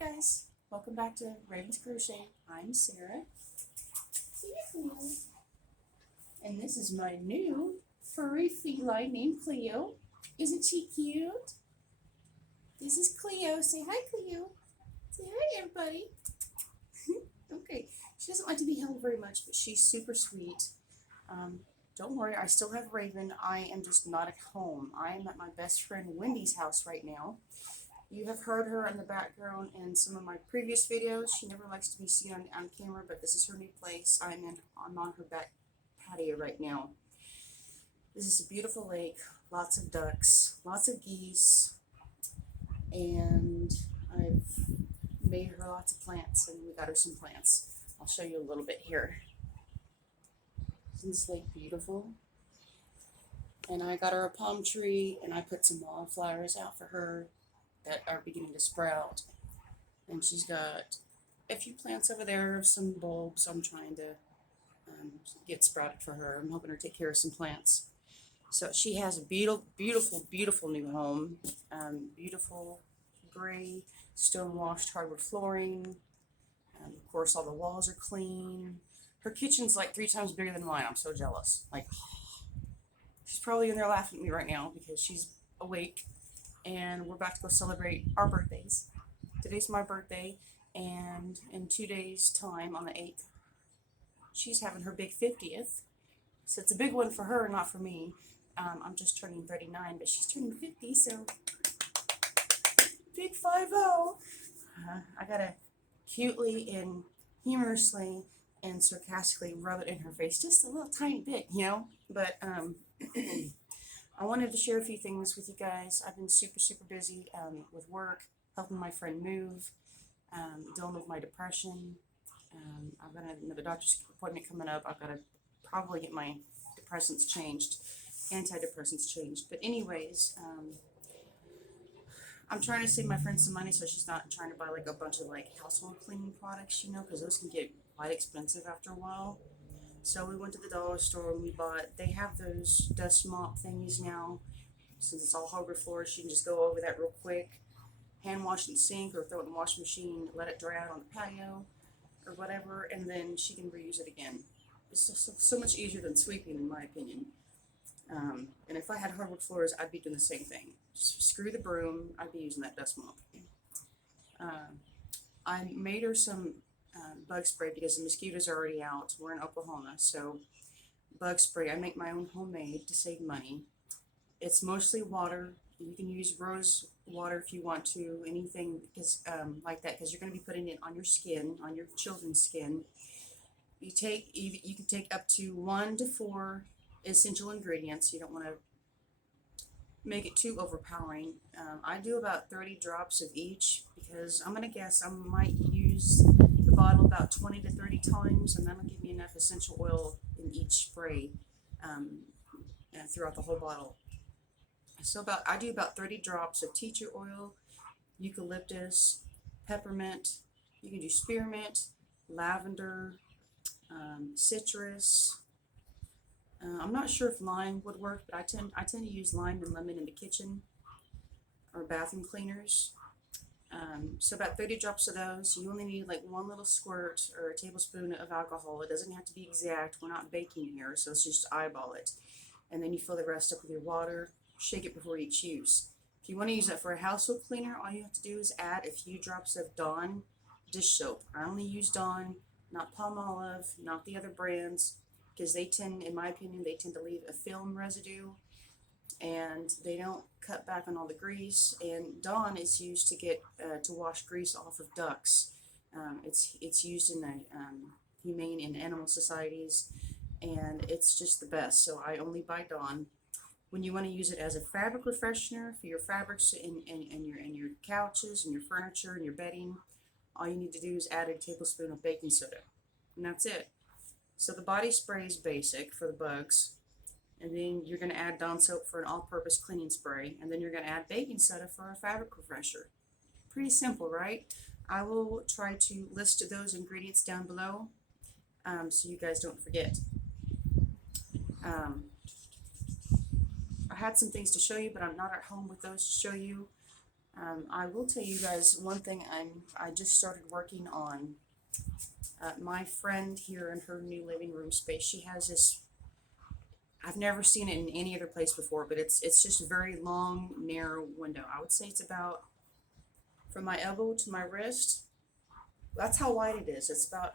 Guys, welcome back to Raven's Crochet. I'm Sarah. And this is my new furry feline named Cleo. Isn't she cute? This is Cleo. Say hi, Cleo. Say hi, everybody. Okay, she doesn't like to be held very much, but she's super sweet. Don't worry, I still have Raven. I am just not at home. I am at my best friend Wendy's house right now. You have heard her in the background in some of my previous videos. She never likes to be seen on camera, but this is her new place. I'm on her back patio right now. This is a beautiful lake, lots of ducks, lots of geese, and I've made her lots of plants, and we got her some plants. I'll show you a little bit here. Isn't this lake beautiful? And I got her a palm tree, and I put some wildflowers out for her that are beginning to sprout. And she's got a few plants over there, some bulbs I'm trying to get sprouted for her. I'm hoping to take care of some plants. So she has a beautiful new home. Beautiful gray stone washed hardwood flooring. Of course, all the walls are clean. Her kitchen's like 3 times bigger than mine. I'm so jealous. Like, she's probably in there laughing at me right now because she's awake. And we're about to go celebrate our birthdays. Today's my birthday, and in 2 days' time, on the 8th, she's having her big 50th. So it's a big one for her, not for me. I'm just turning 39, but she's turning 50, so big 5-0. I gotta cutely and humorously and sarcastically rub it in her face just a little tiny bit, you know. But I wanted to share a few things with you guys. I've been super busy with work, helping my friend move, dealing with my depression. I've got another doctor's appointment coming up. I've got to probably get my antidepressants changed. But anyways, I'm trying to save my friend some money so she's not trying to buy like a bunch of like household cleaning products, you know, because those can get quite expensive after a while. So we went to the dollar store and they have those dust mop thingies now. Since it's all hardwood floors, she can just go over that real quick, hand wash in the sink or throw it in the washing machine, let it dry out on the patio or whatever, and then she can reuse it again. It's so much easier than sweeping, in my opinion. And if I had hardwood floors, I'd be doing the same thing. Just screw the broom, I'd be using that dust mop. I made her some bug spray because the mosquitoes are already out. We're in Oklahoma, so bug spray. I make my own homemade to save money. It's mostly water. You can use rose water if you want to, anything because like that, because you're going to be putting it on your skin, on your children's skin. You can take up to 1 to 4 essential ingredients. You don't want to make it too overpowering. I do about 30 drops of each because I'm going to guess I might use the bottle about 20 to 30 times, and that'll give me enough essential oil in each spray throughout the whole bottle. So I do about 30 drops of tea tree oil, eucalyptus, peppermint. You can do spearmint, lavender, citrus. I'm not sure if lime would work, but I tend to use lime and lemon in the kitchen or bathroom cleaners. So about 30 drops of those. You only need like 1 little squirt or a tablespoon of alcohol. It doesn't have to be exact. We're not baking here, so it's just eyeball it. And then you fill the rest up with your water. Shake it before each use. If you want to use that for a household cleaner, all you have to do is add a few drops of Dawn dish soap. I only use Dawn, not Palmolive, not the other brands, because they tend, in my opinion, to leave a film residue, and they don't cut back on all the grease. And Dawn is used to wash grease off of ducks. It's used in the humane and animal societies, and it's just the best. So I only buy Dawn. When you want to use it as a fabric refreshener for your fabrics and your couches and your furniture and your bedding, all you need to do is add a tablespoon of baking soda, and that's it. So the body spray is basic for the bugs, and then you're going to add Dawn soap for an all-purpose cleaning spray, and then you're going to add baking soda for a fabric refresher. Pretty simple, right? I will try to list those ingredients down below so you guys don't forget. I had some things to show you, but I'm not at home with those to show you. I will tell you guys one thing I just started working on. My friend here in her new living room space, she has this, I've never seen it in any other place before, but it's just a very long, narrow window. I would say it's about from my elbow to my wrist. That's how wide it is. It's about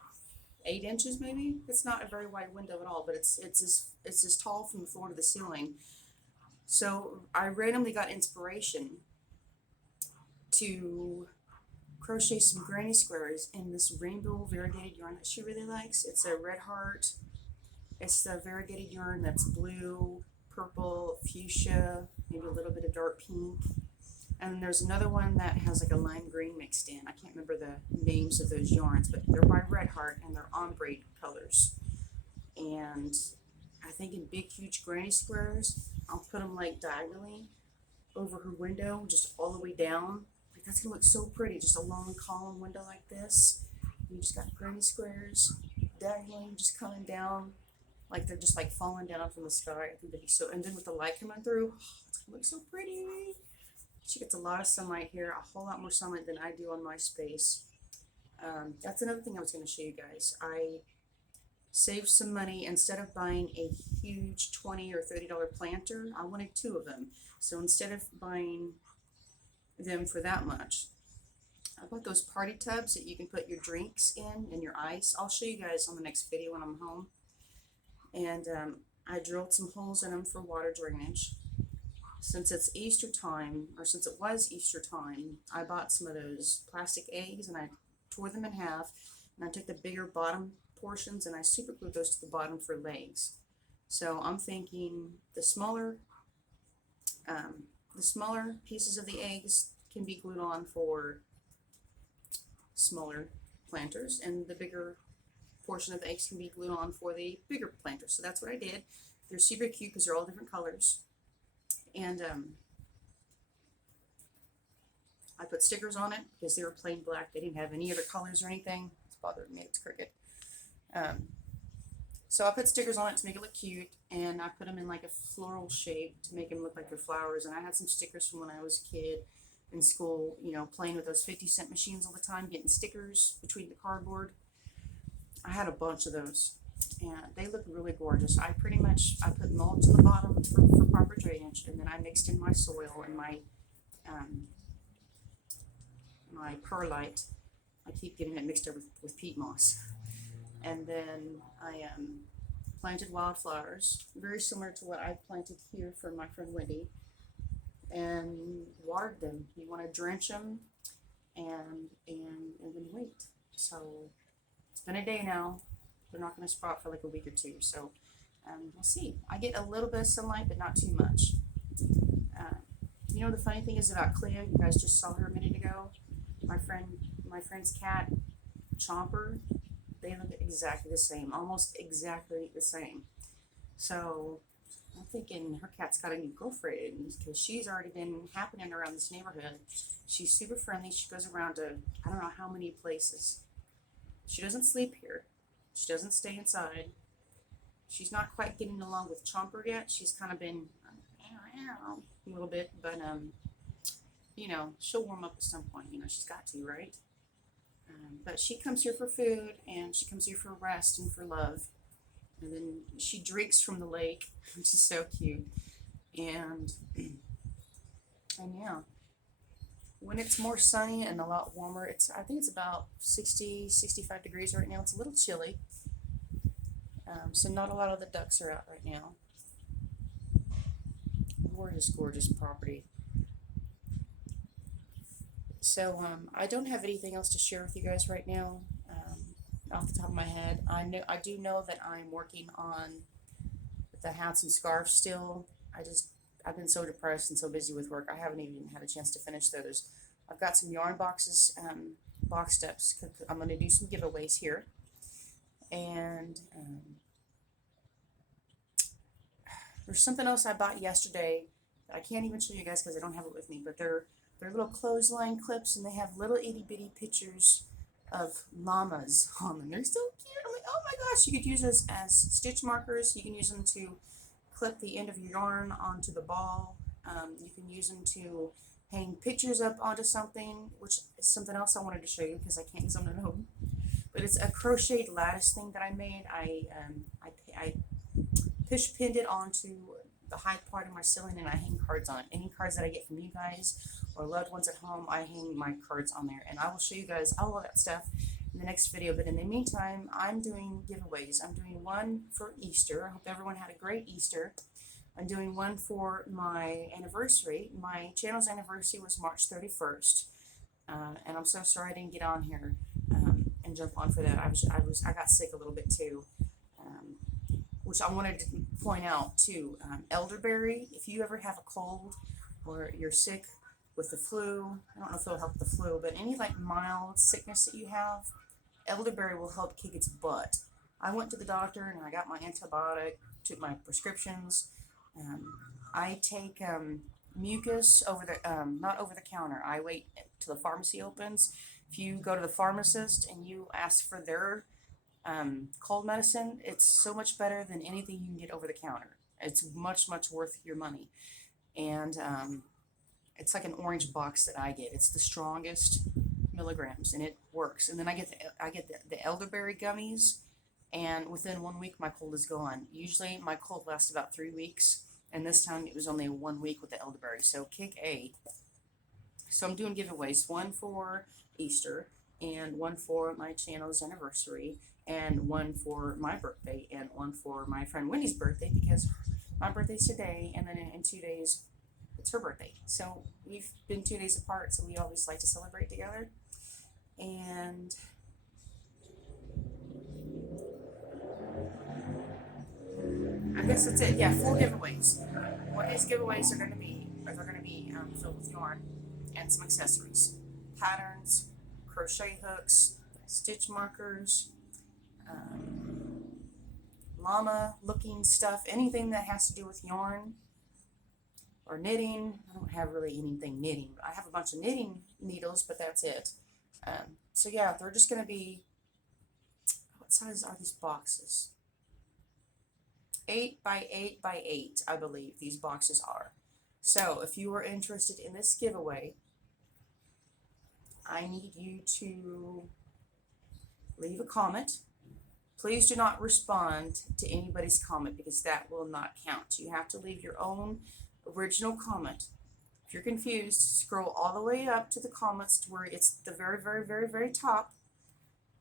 8 inches maybe. It's not a very wide window at all, but it's as tall from the floor to the ceiling. So I randomly got inspiration to crochet some granny squares in this rainbow variegated yarn that she really likes. It's a red heart. It's the variegated yarn that's blue, purple, fuchsia, maybe a little bit of dark pink. And there's another one that has like a lime green mixed in. I can't remember the names of those yarns, but they're by Red Heart and they're ombre colors. And I think in big, huge granny squares, I'll put them like diagonally over her window, just all the way down. Like that's gonna look so pretty, just a long column window like this. You just got granny squares diagonally just coming down, like they're just like falling down from the sky. I think that'd be so, and then with the light coming through, it's gonna look so pretty. She gets a lot of sunlight here, a whole lot more sunlight than I do on my space. That's another thing I was going to show you guys. I saved some money. Instead of buying a huge $20 or $30 planter, I wanted 2 of them. So instead of buying them for that much, I bought those party tubs that you can put your drinks in and your ice. I'll show you guys on the next video when I'm home. And I drilled some holes in them for water drainage. Since it's Easter time, or since it was Easter time, I bought some of those plastic eggs and I tore them in half, and I took the bigger bottom portions and I super glued those to the bottom for legs. So I'm thinking the smaller pieces of the eggs can be glued on for smaller planters, and the bigger portion of the eggs can be glued on for the bigger planters. So that's what I did. They're super cute because they're all different colors. And I put stickers on it because they were plain black. They didn't have any other colors or anything. It's bothering me. It's crooked. So I put stickers on it to make it look cute, and I put them in like a floral shape to make them look like they're flowers. And I had some stickers from when I was a kid in school, you know, playing with those 50-cent machines all the time, getting stickers between the cardboard. I had a bunch of those. And they look really gorgeous. I put mulch on the bottom for proper drainage, and then I mixed in my soil and my my perlite. I keep getting it mixed up with peat moss. And then I planted wildflowers, very similar to what I planted here for my friend Wendy, and watered them. You want to drench them and then wait. So it's been a day now. They're not going to sprout for like a week or 2, so we'll see. I get a little bit of sunlight, but not too much. You know, the funny thing is about Cleo, you guys just saw her a minute ago. My friend's cat, Chomper, they look exactly the same, almost exactly the same. So I'm thinking her cat's got a new girlfriend because she's already been happening around this neighborhood. She's super friendly. She goes around to I don't know how many places. She doesn't sleep here. She doesn't stay inside. She's not quite getting along with Chomper yet. She's kind of been a little bit, but you know, she'll warm up at some point. You know, she's got to, right? But she comes here for food, and she comes here for rest and for love. And then she drinks from the lake, which is so cute. And yeah, when it's more sunny and a lot warmer, I think it's about 60, 65 degrees right now. It's a little chilly. So not a lot of the ducks are out right now. Gorgeous, gorgeous property. So I don't have anything else to share with you guys right now. Off the top of my head, I do know that I'm working on the hats and scarves still. I've been so depressed and so busy with work, I haven't even had a chance to finish those. I've got some yarn boxes, box steps. I'm going to do some giveaways here. And there's something else I bought yesterday that I can't even show you guys because I don't have it with me, but they're little clothesline clips, and they have little itty bitty pictures of llamas on them. They're so cute. I'm like, oh my gosh, you could use those as stitch markers. You can use them to clip the end of your yarn onto the ball. You can use them to hang pictures up onto something, which is something else I wanted to show you because I can't use them at home. But it's a crocheted lattice thing that I made. I push pinned it onto the high part of my ceiling, and I hang cards on it. Any cards that I get from you guys or loved ones at home, I hang my cards on there, and I will show you guys all of that stuff in the next video. But in the meantime, I'm doing giveaways. I'm doing one for Easter. I hope everyone had a great Easter. I'm doing one for my anniversary. My channel's anniversary was March 31st, and I'm so sorry I didn't get on here and jump on for that. I got sick a little bit too. Which I wanted to point out too, elderberry, if you ever have a cold or you're sick with the flu, I don't know if it'll help the flu, but any like mild sickness that you have, elderberry will help kick its butt. I went to the doctor and I got my antibiotic, took my prescriptions. I take mucus over the, not over the counter. I wait till the pharmacy opens. If you go to the pharmacist and you ask for their cold medicine, it's so much better than anything you can get over the counter. It's much worth your money. And it's like an orange box that I get. It's the strongest milligrams and it works. And then I get the elderberry gummies, and within 1 week my cold is gone. Usually my cold lasts about 3 weeks, and this time it was only 1 week with the elderberry. So kick A. So I'm doing giveaways, one for Easter and one for my channel's anniversary, and one for my birthday, and one for my friend Wendy's birthday, because my birthday's today, and then in 2 days it's her birthday. So we've been 2 days apart, so we always like to celebrate together. And I guess that's it. Yeah, 4 giveaways. What these giveaways are going to be, filled with yarn and some accessories, patterns, crochet hooks, stitch markers, llama looking stuff, anything that has to do with yarn or knitting. I don't have really anything knitting. I have a bunch of knitting needles, but that's it. So yeah, they're just going to be, what size are these boxes? 8 by 8 by 8, I believe these boxes are. So if you are interested in this giveaway, I need you to leave a comment. Please do not respond to anybody's comment, because that will not count. You have to leave your own original comment. If you're confused, scroll all the way up to the comments to where it's the very top,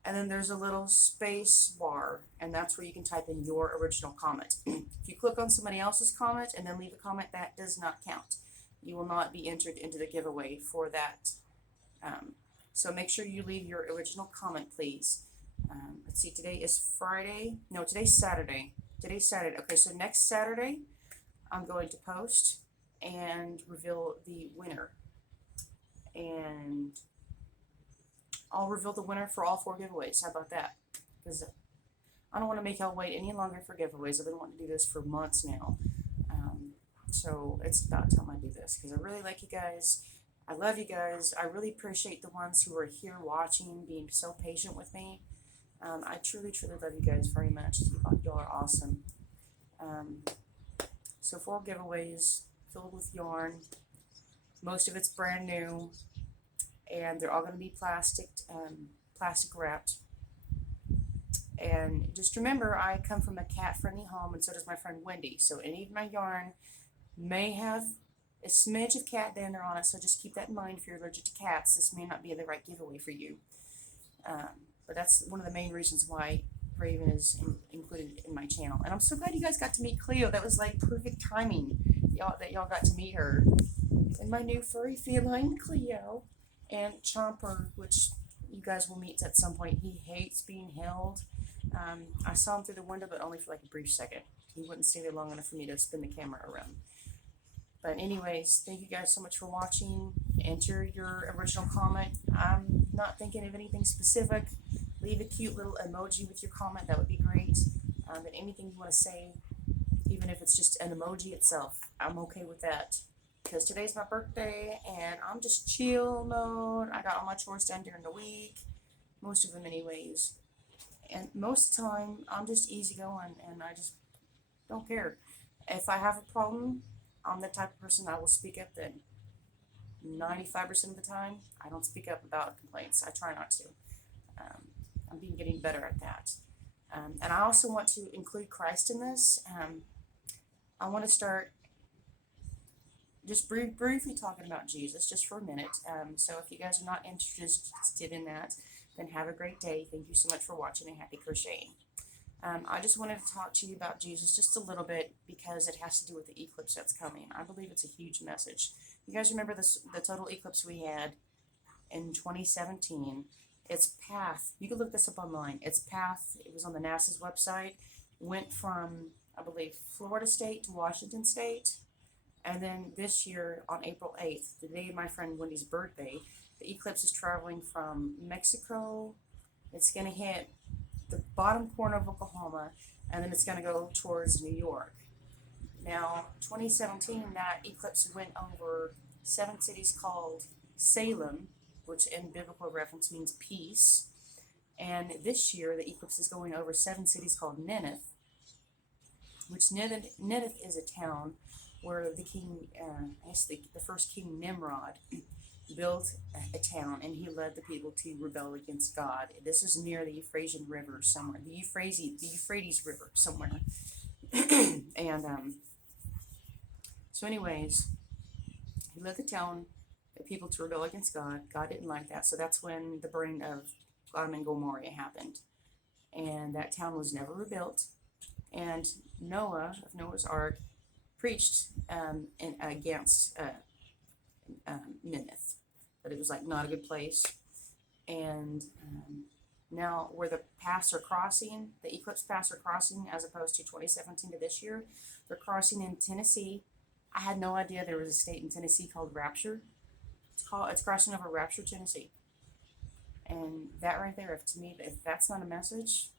and then there's a little space bar, and that's where you can type in your original comment. If you click on somebody else's comment and then leave a comment, that does not count. You will not be entered into the giveaway for that. So make sure you leave your original comment, please. Let's see, today is Friday. No, today's Saturday. Today's Saturday. Okay, so next Saturday, I'm going to post and reveal the winner. And I'll reveal the winner for all 4 giveaways. How about that? Because I don't want to make y'all wait any longer for giveaways. I've been wanting to do this for months now. So it's about time I do this, because I really like you guys. I love you guys. I really appreciate the ones who are here watching, being so patient with me. I truly love you guys very much. Y'all are awesome. So 4 giveaways filled with yarn. Most of it's brand new, and they're all going to be plastic wrapped. And just remember, I come from a cat-friendly home, and so does my friend Wendy. So any of my yarn may have a smidge of cat dander on it, so just keep that in mind. If you're allergic to cats, this may not be the right giveaway for you. But that's one of the main reasons why Raven is included in my channel. And I'm so glad you guys got to meet Cleo. That was like perfect timing, y'all got to meet her. And my new furry feline, Cleo. And Chomper, which you guys will meet at some point. He hates being held. I saw him through the window, but only for like a brief second. He wouldn't stay there long enough for me to spin the camera around. But anyways, thank you guys so much for watching. Enter your original comment. I'm not thinking of anything specific. Leave a cute little emoji with your comment. That would be great. But anything you want to say, even if it's just an emoji itself, I'm okay with that. Because today's my birthday, and I'm just chill mode. I got all my chores done during the week. Most of them anyways. And most of the time, I'm just easygoing, and I just don't care. If I have a problem, I'm the type of person I will speak up then. 95% of the time, I don't speak up about complaints. I try not to. I'm getting better at that. And I also want to include Christ in this. I want to start just briefly talking about Jesus just for a minute. So if you guys are not interested in that, then have a great day. Thank you so much for watching and happy crocheting. I just wanted to talk to you about Jesus just a little bit because it has to do with the eclipse that's coming. I believe it's a huge message. You guys remember the total eclipse we had in 2017? Its path, you can look this up online. Its path, it was on the NASA's website, went from, I believe, Florida State to Washington State. And then this year, on April 8th, the day of my friend Wendy's birthday, the eclipse is traveling from Mexico. It's going to hit the bottom corner of Oklahoma, and then it's going to go towards New York. Now, 2017, that eclipse went over 7 cities called Salem, which in biblical reference means peace. And this year, the eclipse is going over 7 cities called Nineveh, which Nineveh is a town where the king, the first king Nimrod, built a town, and he led the people to rebel against God. This is near the Euphrates River somewhere, the Euphrates River somewhere. And so anyways, he led the town, the people to rebel against God. God didn't like that, so that's when the burning of Sodom and Gomorrah happened. And that town was never rebuilt. And Noah, of Noah's Ark, preached against Nineveh, that it was like not a good place. And now where the paths are crossing, the eclipse paths are crossing, as opposed to 2017 to this year, they're crossing in Tennessee. I had no idea there was a state in Tennessee called Rapture. It's crossing over Rapture, Tennessee. And that right there, to me, if that's not a message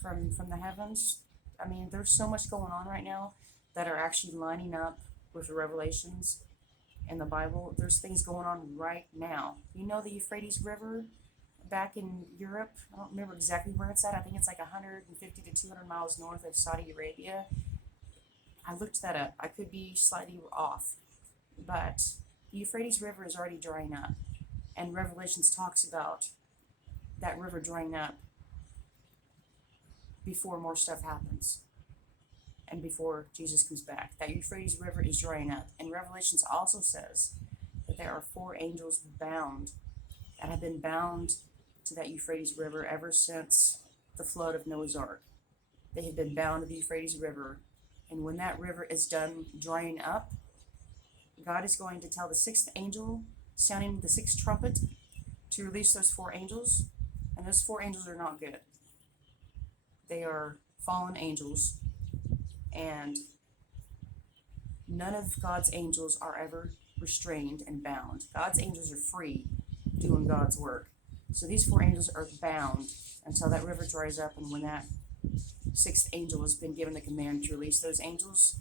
from the heavens, I mean, there's so much going on right now that are actually lining up with the revelations in the Bible. There's things going on right now. You know the Euphrates River back in Europe? I don't remember exactly where it's at. I think it's like 150 to 200 miles north of Saudi Arabia. I looked that up. I could be slightly off. But the Euphrates River is already drying up. And Revelations talks about that river drying up before more stuff happens and before Jesus comes back. That Euphrates River is drying up. And Revelations also says that there are 4 angels bound that have been bound to that Euphrates River ever since the flood of Noah's Ark. They have been bound to the Euphrates River. And when that river is done drying up, God is going to tell the 6th angel, sounding the 6th trumpet, to release those 4 angels. And those 4 angels are not good. They are fallen angels. And none of God's angels are ever restrained and bound. God's angels are free doing God's work. So these 4 angels are bound until that river dries up, and when that 6th angel has been given the command to release those angels,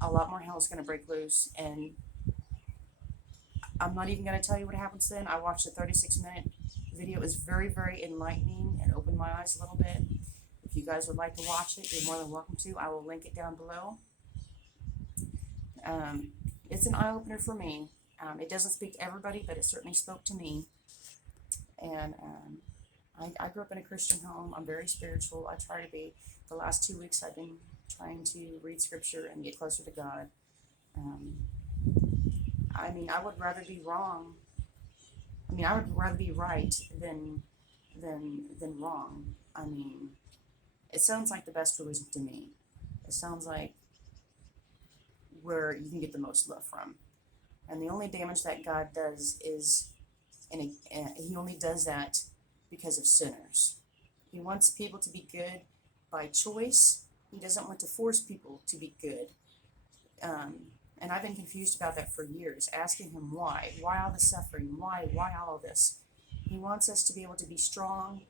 a lot more hell is going to break loose. And I'm not even going to tell you what happens then. I watched a 36-minute video. It was very, very enlightening and opened my eyes a little bit. If you guys would like to watch it, you're more than welcome to. I will link it down below. It's an eye-opener for me. It doesn't speak to everybody, but it certainly spoke to me. And I grew up in a Christian home. I'm very spiritual. I try to be. The last 2 weeks I've been trying to read scripture and get closer to God. I mean, I would rather be wrong. I mean, I would rather be right than wrong. I mean, it sounds like the best religion to me. It sounds like where you can get the most love from. And the only damage that God does is, he only does that because of sinners. He wants people to be good by choice. He doesn't want to force people to be good. And I've been confused about that for years, asking him why. Why all the suffering? Why all of this? He wants us to be able to be strong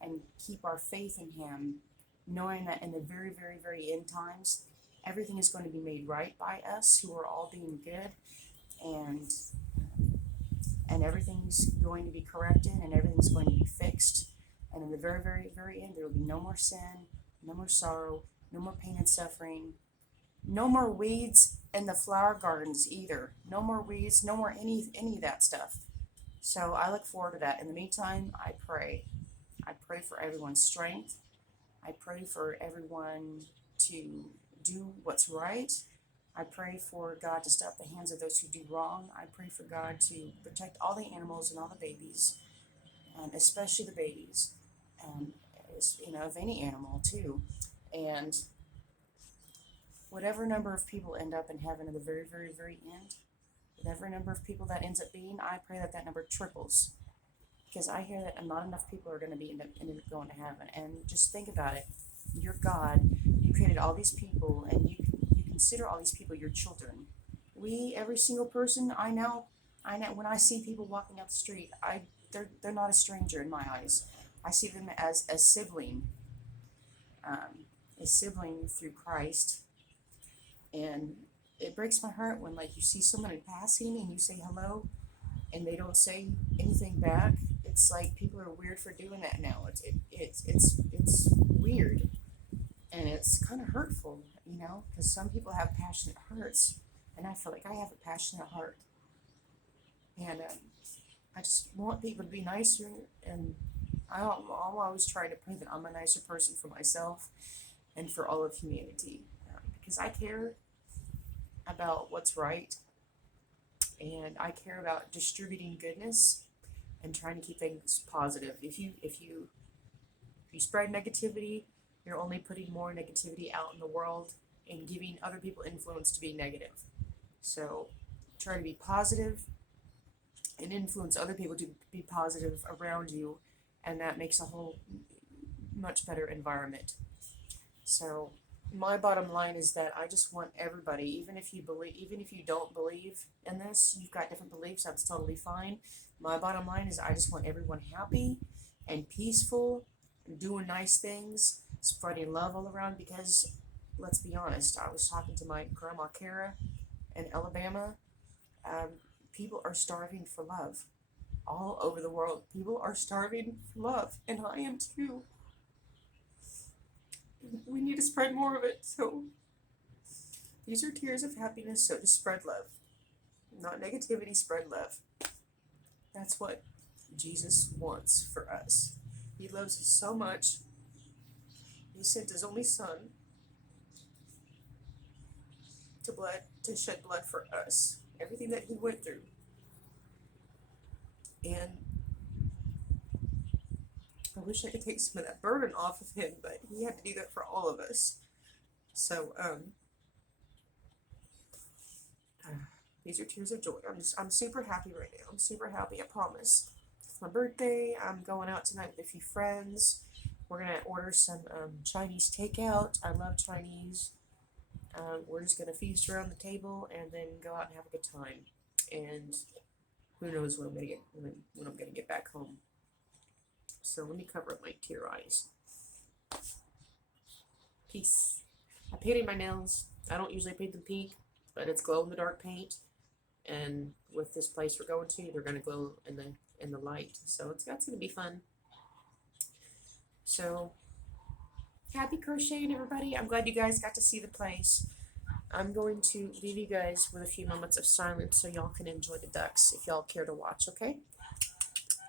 and keep our faith in him, knowing that in the very, very, very end times, everything is going to be made right by us who are all being good, and everything's going to be corrected, and everything's going to be fixed. And in the very, very, very end, there will be no more sin, no more sorrow, no more pain and suffering. No more weeds in the flower gardens either. No more weeds, no more any of that stuff. So I look forward to that. In the meantime, I pray. I pray for everyone's strength. I pray for everyone to do what's right. I pray for God to stop the hands of those who do wrong. I pray for God to protect all the animals and all the babies, and especially the babies, and of any animal too. And whatever number of people end up in heaven at the very, very, very end, whatever number of people that ends up being, I pray that that number triples. Because I hear that not enough people are going to end up going to heaven. And just think about it. You're God. You created all these people, and you consider all these people your children. Every single person I know, when I see people walking up the street, they're not a stranger in my eyes. I see them as a sibling through Christ. And it breaks my heart when, like, you see someone in passing and you say hello and they don't say anything back. It's like people are weird for doing that now. It's weird, and it's kind of hurtful, because some people have passionate hearts, and I feel like I have a passionate heart, and I just want people to be nicer, and I'll always try to pray that I'm a nicer person for myself and for all of humanity, because I care about what's right, and I care about distributing goodness and trying to keep things positive. If you spread negativity, you're only putting more negativity out in the world and giving other people influence to be negative. So try to be positive and influence other people to be positive around you, and that makes a whole much better environment. So my bottom line is that I just want everybody, even if you don't believe in this, you've got different beliefs, that's totally fine. My bottom line is I just want everyone happy and peaceful, doing nice things, spreading love all around, because let's be honest, I was talking to my grandma Kara in Alabama. People are starving for love. All over the world, people are starving for love, and I am too. We need to spread more of it, so these are tears of happiness, so just spread love. Not negativity, spread love. That's what Jesus wants for us. He loves us so much. He sent his only son to shed blood for us. Everything that he went through. And I wish I could take some of that burden off of him, but he had to do that for all of us. So, these are tears of joy. I'm super happy right now. I'm super happy, I promise. It's my birthday. I'm going out tonight with a few friends. We're gonna order some Chinese takeout. I love Chinese. We're just gonna feast around the table and then go out and have a good time. And who knows when I'm gonna get back home. So let me cover up my tear eyes. Peace. I painted my nails. I don't usually paint them pink, but it's glow in the dark paint. And with this place we're going to, they're gonna glow in the light. So that's gonna be fun. So happy crocheting, everybody. I'm glad you guys got to see the place. I'm going to leave you guys with a few moments of silence so y'all can enjoy the ducks if y'all care to watch, okay?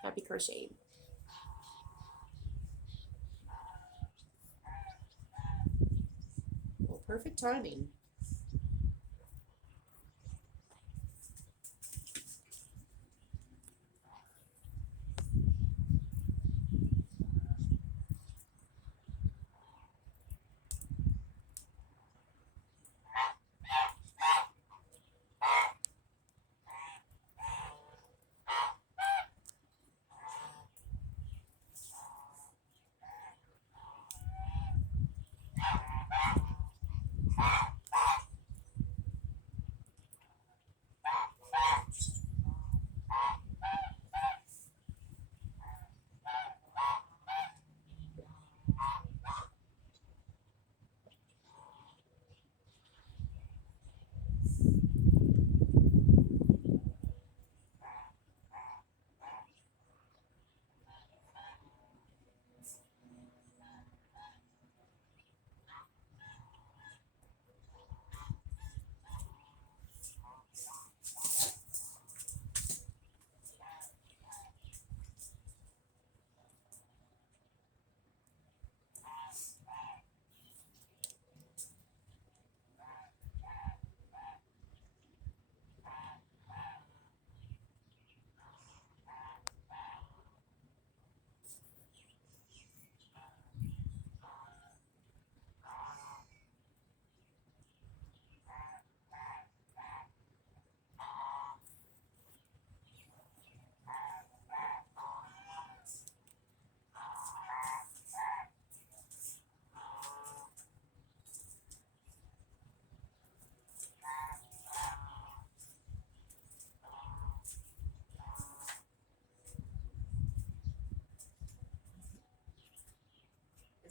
Happy crocheting. Well, perfect timing.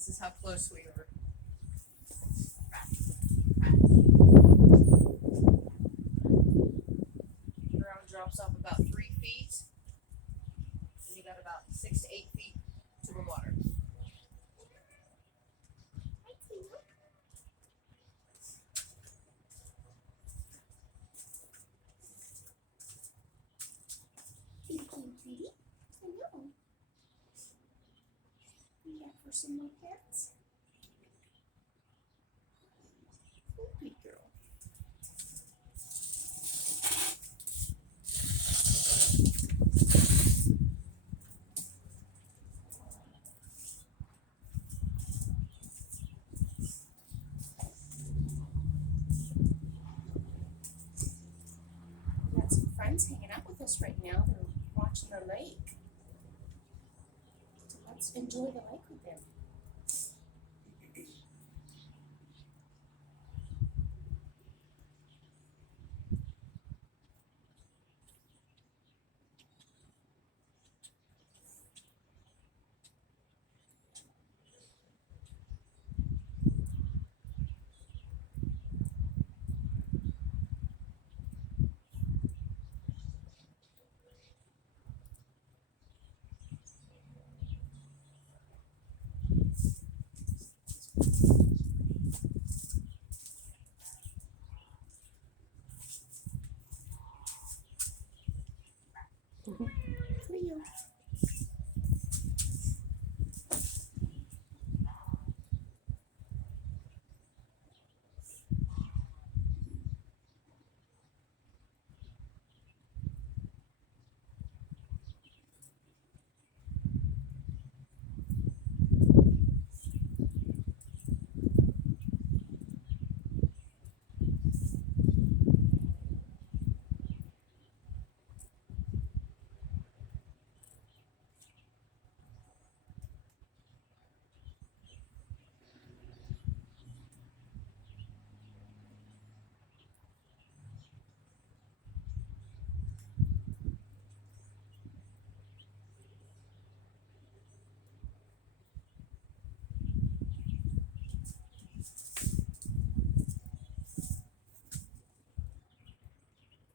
This is how close we are. The ground drops off about 3 feet. And you got about 6 to 8 feet to the water. Hi, Cleo. Pretty, pretty. I know. You back for some more pets? Good girl. We got some friends hanging out with us right now. They're watching the lake. So let's enjoy the lake with them. Cleo.